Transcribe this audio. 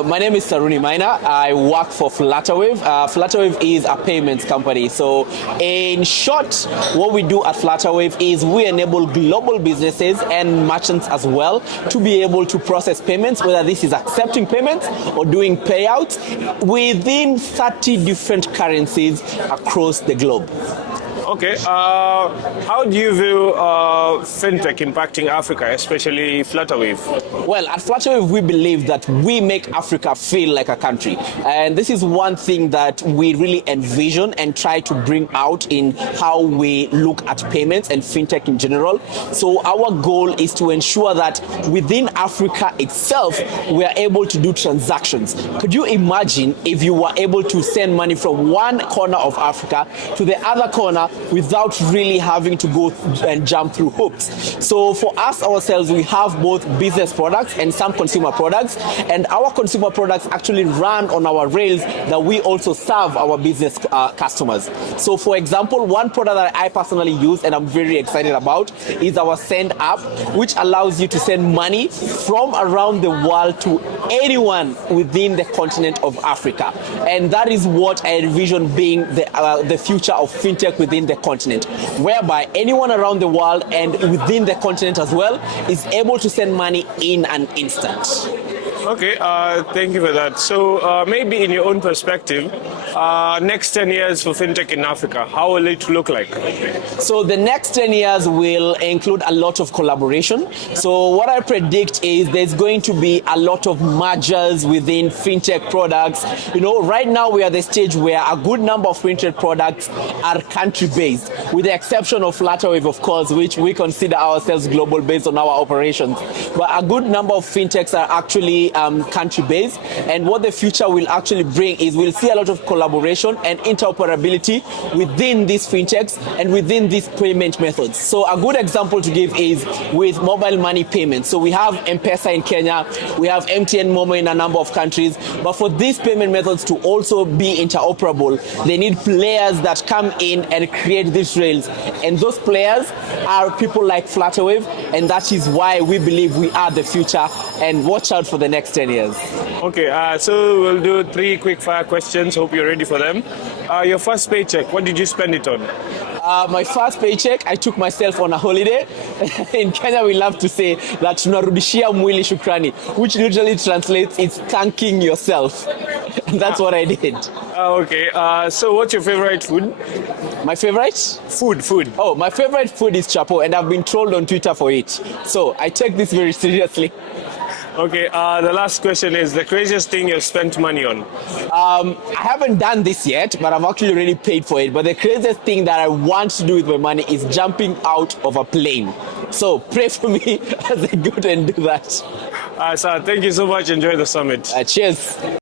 My name is Saruni Maina. I work for Flutterwave. Flutterwave is a payments company. So in short, what we do at Flutterwave is we enable global businesses and merchants as well to be able to process payments, whether this is accepting payments or doing payouts within 30 different currencies across the globe. Okay, how do you view fintech impacting Africa, especially Flutterwave? Well, at Flutterwave, we believe that we make Africa feel like a country. And this is one thing that we really envision and try to bring out in how we look at payments and fintech in general. So our goal is to ensure that within Africa itself, we are able to do transactions. Could you imagine if you were able to send money from one corner of Africa to the other corner without really having to go and jump through hoops? So for us ourselves, we have both business products and some consumer products, and our consumer products actually run on our rails that we also serve our business customers. So for example, one product that I personally use and I'm very excited about is our Send app, which allows you to send money from around the world to anyone within the continent of Africa. And that is what I envision being the future of fintech within the continent, whereby anyone around the world and within the continent as well is able to send money in an instant. Okay, thank you for that. So maybe in your own perspective, next 10 years for fintech in Africa, how will it look like? So the next 10 years will include a lot of collaboration. So what I predict is there's going to be a lot of mergers within fintech products. You know, right now we are at the stage where a good number of fintech products are country-based, with the exception of Flutterwave, of course, which we consider ourselves global based on our operations. But a good number of fintechs are actually country-based, and what the future will actually bring is we'll see a lot of collaboration and interoperability within these fintechs and within these payment methods. So a good example to give is with mobile money payments. So we have M-Pesa in Kenya, we have MTN Momo in a number of countries, but for these payment methods to also be interoperable, they need players that come in and create these rails, and those players are people like Flutterwave, and that is why we believe we are the future, and watch out for the next 10 years. Okay, so we'll do 3 quick fire questions. Hope you're ready for them. Your first paycheck, what did you spend it on? My first paycheck, I took myself on a holiday. In Kenya, we love to say that tunarudishia mwili shukrani, which literally translates, it's thanking yourself. And that's what I did. Okay, so what's your favorite food? My favorite? Food. Oh, my favorite food is chapo, and I've been trolled on Twitter for it. So I take this very seriously. Okay, the last question is the craziest thing you've spent money on? I haven't done this yet, but I've actually already paid for it. But the craziest thing that I want to do with my money is jumping out of a plane. So pray for me as I go and do that. So thank you so much. Enjoy the summit. Cheers.